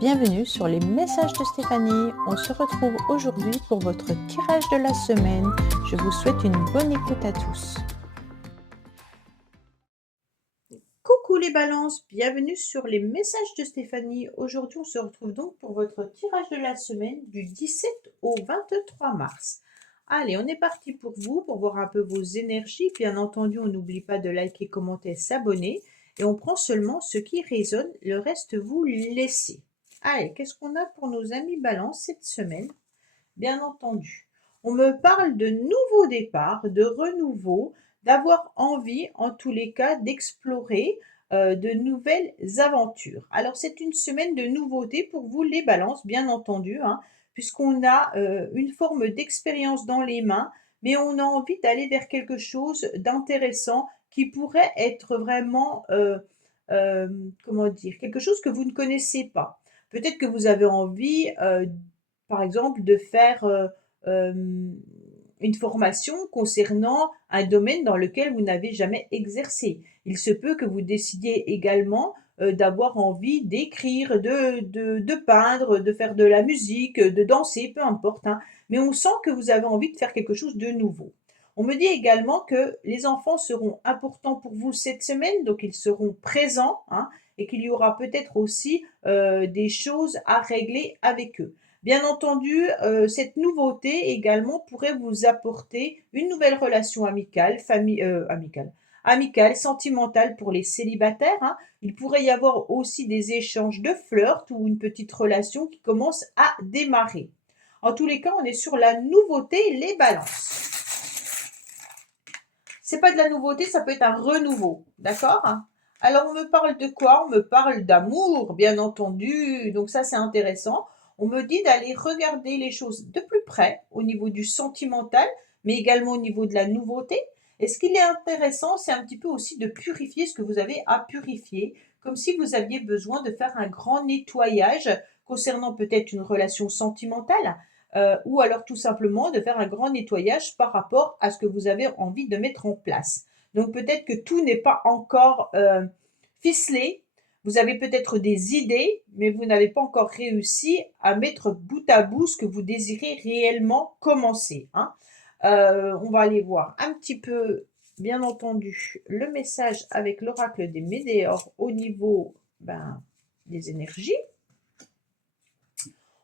Bienvenue sur les messages de Stéphanie. On se retrouve aujourd'hui pour votre tirage de la semaine. Je vous souhaite une bonne écoute à tous. Coucou les balances, bienvenue sur les messages de Stéphanie. Aujourd'hui, on se retrouve donc pour votre tirage de la semaine du 17 au 23 mars. Allez, on est parti pour vous, pour voir un peu vos énergies. Bien entendu, on n'oublie pas de liker, commenter, s'abonner. Et on prend seulement ce qui résonne, le reste vous laissez. Allez, qu'est-ce qu'on a pour nos amis balance cette semaine? Bien entendu, on me parle de nouveaux départs, de renouveau, d'avoir envie, en tous les cas, d'explorer de nouvelles aventures. Alors, c'est une semaine de nouveautés pour vous, les balances, bien entendu, hein, puisqu'on a une forme d'expérience dans les mains, mais on a envie d'aller vers quelque chose d'intéressant qui pourrait être vraiment, comment dire, quelque chose que vous ne connaissez pas. Peut-être que vous avez envie, par exemple, de faire une formation concernant un domaine dans lequel vous n'avez jamais exercé. Il se peut que vous décidiez également d'avoir envie d'écrire, de peindre, de faire de la musique, de danser, peu importe, hein. Mais on sent que vous avez envie de faire quelque chose de nouveau. On me dit également que les enfants seront importants pour vous cette semaine, donc ils seront présents, hein, et qu'il y aura peut-être aussi des choses à régler avec eux. Bien entendu, cette nouveauté également pourrait vous apporter une nouvelle relation amicale, sentimentale pour les célibataires, hein. Il pourrait y avoir aussi des échanges de flirt ou une petite relation qui commence à démarrer. En tous les cas, on est sur la nouveauté, les balances. C'est pas de la nouveauté, ça peut être un renouveau, d'accord? Alors on me parle de quoi? On me parle d'amour, bien entendu, donc ça c'est intéressant. On me dit d'aller regarder les choses de plus près au niveau du sentimental, mais également au niveau de la nouveauté. Et ce qui est intéressant, c'est un petit peu aussi de purifier ce que vous avez à purifier, comme si vous aviez besoin de faire un grand nettoyage concernant peut-être une relation sentimentale, ou alors tout simplement de faire un grand nettoyage par rapport à ce que vous avez envie de mettre en place. Donc peut-être que tout n'est pas encore ficelé. Vous avez peut-être des idées, mais vous n'avez pas encore réussi à mettre bout à bout ce que vous désirez réellement commencer, hein. On va aller voir un petit peu, bien entendu, le message avec l'oracle des Médéors au niveau des énergies.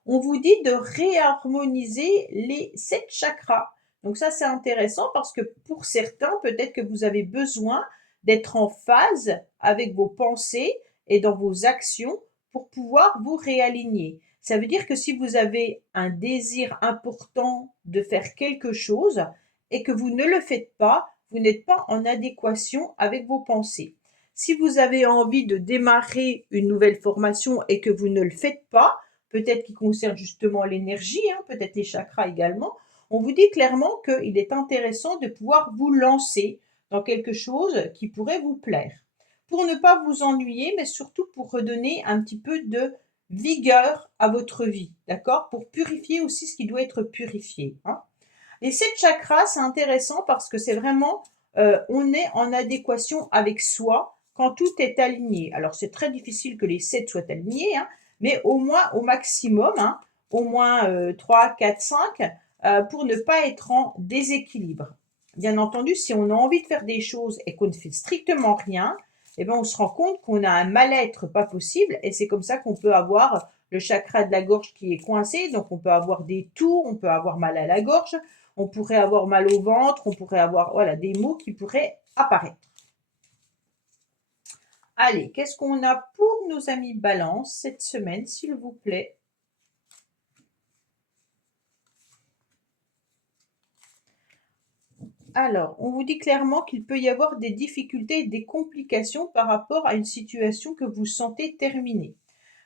On vous dit de réharmoniser les 7 chakras. Donc ça, c'est intéressant parce que pour certains, peut-être que vous avez besoin d'être en phase avec vos pensées et dans vos actions pour pouvoir vous réaligner. Ça veut dire que si vous avez un désir important de faire quelque chose et que vous ne le faites pas, vous n'êtes pas en adéquation avec vos pensées. Si vous avez envie de démarrer une nouvelle formation et que vous ne le faites pas, peut-être qui concerne justement l'énergie, hein, peut-être les chakras également, on vous dit clairement qu'il est intéressant de pouvoir vous lancer dans quelque chose qui pourrait vous plaire. Pour ne pas vous ennuyer, mais surtout pour redonner un petit peu de vigueur à votre vie, d'accord? Pour purifier aussi ce qui doit être purifié, hein. Les 7 chakras, c'est intéressant parce que c'est vraiment, on est en adéquation avec soi quand tout est aligné. Alors, c'est très difficile que les 7 soient alignés, hein, mais au moins, au maximum, hein, au moins 3, 4, 5, pour ne pas être en déséquilibre. Bien entendu, si on a envie de faire des choses et qu'on ne fait strictement rien, eh ben, on se rend compte qu'on a un mal-être pas possible et c'est comme ça qu'on peut avoir le chakra de la gorge qui est coincé, donc on peut avoir des tours, on peut avoir mal à la gorge, on pourrait avoir mal au ventre, on pourrait avoir voilà, des maux qui pourraient apparaître. Allez, qu'est-ce qu'on a pour nos amis Balance cette semaine, s'il vous plaît? Alors, on vous dit clairement qu'il peut y avoir des difficultés et des complications par rapport à une situation que vous sentez terminée.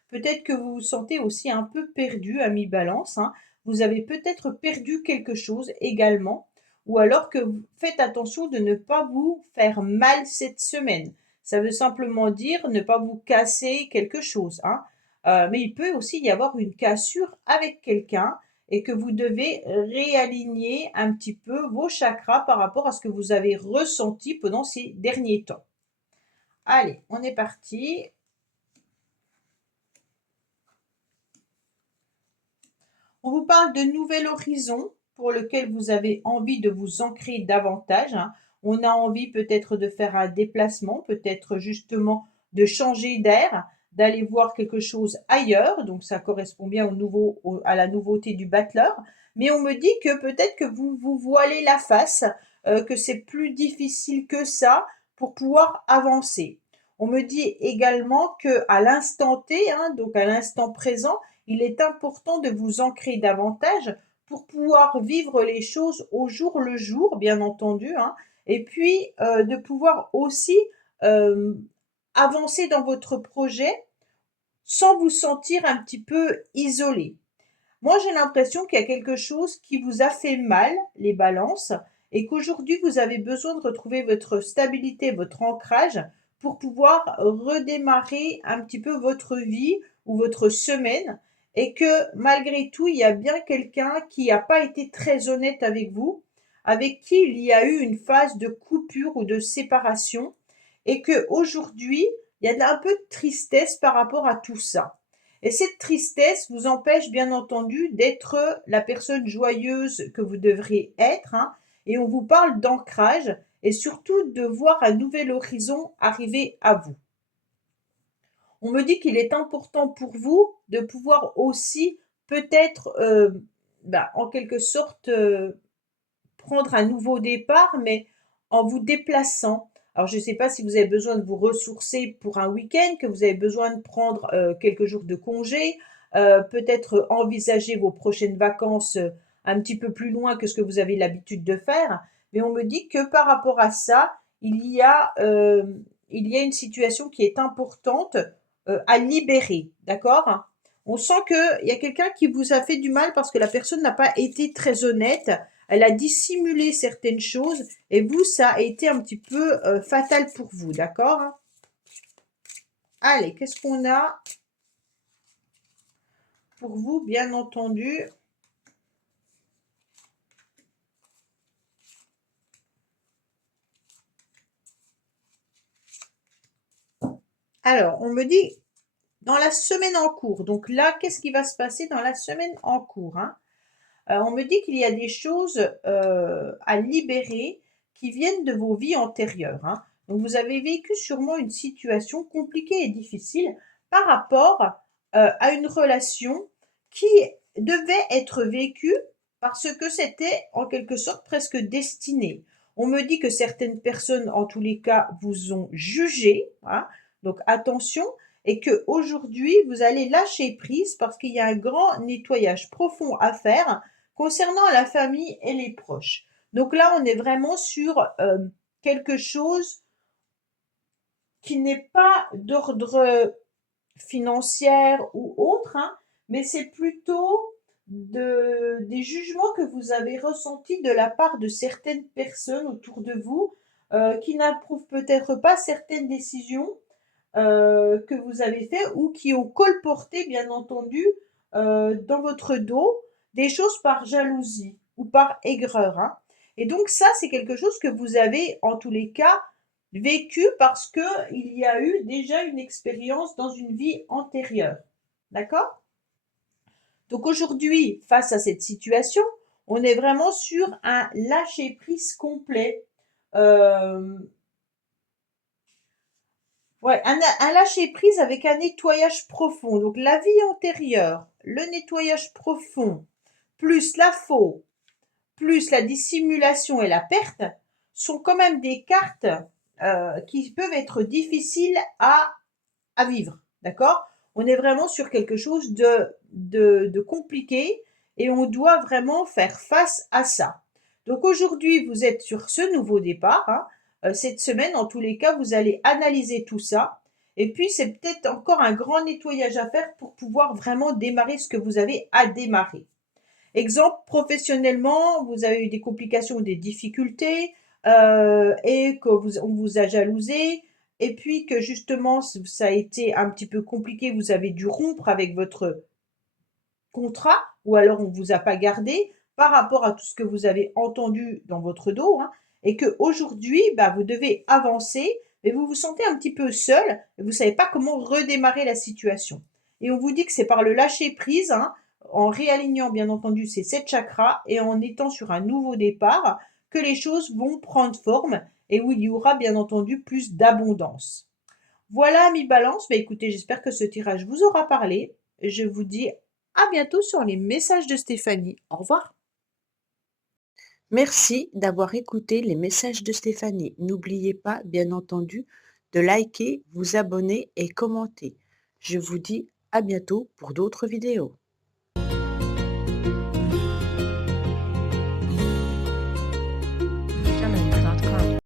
Peut-être que vous vous sentez aussi un peu perdu, ami Balance, hein. Vous avez peut-être perdu quelque chose également, ou alors que vous faites attention de ne pas vous faire mal cette semaine. Ça veut simplement dire ne pas vous casser quelque chose, hein. Mais il peut aussi y avoir une cassure avec quelqu'un et que vous devez réaligner un petit peu vos chakras par rapport à ce que vous avez ressenti pendant ces derniers temps. Allez, on est parti. On vous parle de nouvel horizon pour lequel vous avez envie de vous ancrer davantage, hein. On a envie peut-être de faire un déplacement, peut-être justement de changer d'air, d'aller voir quelque chose ailleurs. Donc ça correspond bien à la nouveauté du battleur. Mais on me dit que peut-être que vous vous voilez la face, que c'est plus difficile que ça pour pouvoir avancer. On me dit également que à l'instant T, hein, donc à l'instant présent, il est important de vous ancrer davantage pour pouvoir vivre les choses au jour le jour, bien entendu, hein, et puis de pouvoir aussi euh, avancer dans votre projet sans vous sentir un petit peu isolé. Moi, j'ai l'impression qu'il y a quelque chose qui vous a fait mal, les balances, et qu'aujourd'hui, vous avez besoin de retrouver votre stabilité, votre ancrage pour pouvoir redémarrer un petit peu votre vie ou votre semaine, et que malgré tout, il y a bien quelqu'un qui n'a pas été très honnête avec vous, avec qui il y a eu une phase de coupure ou de séparation, et que aujourd'hui, il y a un peu de tristesse par rapport à tout ça. Et cette tristesse vous empêche bien entendu d'être la personne joyeuse que vous devriez être, hein, et on vous parle d'ancrage et surtout de voir un nouvel horizon arriver à vous. On me dit qu'il est important pour vous de pouvoir aussi peut-être, en quelque sorte, prendre un nouveau départ, mais en vous déplaçant. Alors, je ne sais pas si vous avez besoin de vous ressourcer pour un week-end, que vous avez besoin de prendre quelques jours de congé, peut-être envisager vos prochaines vacances un petit peu plus loin que ce que vous avez l'habitude de faire. Mais on me dit que par rapport à ça, il y a une situation qui est importante à libérer, d'accord? On sent qu'il y a quelqu'un qui vous a fait du mal parce que la personne n'a pas été très honnête, elle a dissimulé certaines choses et vous, ça a été un petit peu fatal pour vous, d'accord? Allez, qu'est-ce qu'on a pour vous, bien entendu? Alors, on me dit dans la semaine en cours. Donc là, qu'est-ce qui va se passer dans la semaine en cours, hein? On me dit qu'il y a des choses à libérer qui viennent de vos vies antérieures, hein. Donc vous avez vécu sûrement une situation compliquée et difficile par rapport à une relation qui devait être vécue parce que c'était en quelque sorte presque destiné. On me dit que certaines personnes, en tous les cas, vous ont jugé, hein, donc attention, et que aujourd'hui vous allez lâcher prise parce qu'il y a un grand nettoyage profond à faire concernant la famille et les proches. Donc là, on est vraiment sur quelque chose qui n'est pas d'ordre financier ou autre, hein, mais c'est plutôt des jugements que vous avez ressentis de la part de certaines personnes autour de vous qui n'approuvent peut-être pas certaines décisions que vous avez faites ou qui ont colporté, bien entendu, dans votre dos des choses par jalousie ou par aigreur, hein. Et donc ça, c'est quelque chose que vous avez, en tous les cas, vécu parce que il y a eu déjà une expérience dans une vie antérieure. D'accord? Donc aujourd'hui, face à cette situation, on est vraiment sur un lâcher-prise complet. Euh, Ouais, un lâcher-prise avec un nettoyage profond. Donc la vie antérieure, le nettoyage profond, plus la faux, plus la dissimulation et la perte, sont quand même des cartes qui peuvent être difficiles à vivre. D'accord? On est vraiment sur quelque chose de compliqué et on doit vraiment faire face à ça. Donc aujourd'hui, vous êtes sur ce nouveau départ, hein. Cette semaine, en tous les cas, vous allez analyser tout ça. Et puis, c'est peut-être encore un grand nettoyage à faire pour pouvoir vraiment démarrer ce que vous avez à démarrer. Exemple, professionnellement, vous avez eu des complications ou des difficultés et on vous a jalousé et puis que justement ça a été un petit peu compliqué, vous avez dû rompre avec votre contrat ou alors on ne vous a pas gardé par rapport à tout ce que vous avez entendu dans votre dos, hein, et qu'aujourd'hui, vous devez avancer, mais vous vous sentez un petit peu seul et vous ne savez pas comment redémarrer la situation. Et on vous dit que c'est par le lâcher prise, hein, en réalignant bien entendu ces 7 chakras et en étant sur un nouveau départ, que les choses vont prendre forme et où il y aura bien entendu plus d'abondance. Voilà, amis Balance, bah, écoutez, j'espère que ce tirage vous aura parlé. Je vous dis à bientôt sur les messages de Stéphanie. Au revoir. Merci d'avoir écouté les messages de Stéphanie. N'oubliez pas, bien entendu, de liker, vous abonner et commenter. Je vous dis à bientôt pour d'autres vidéos.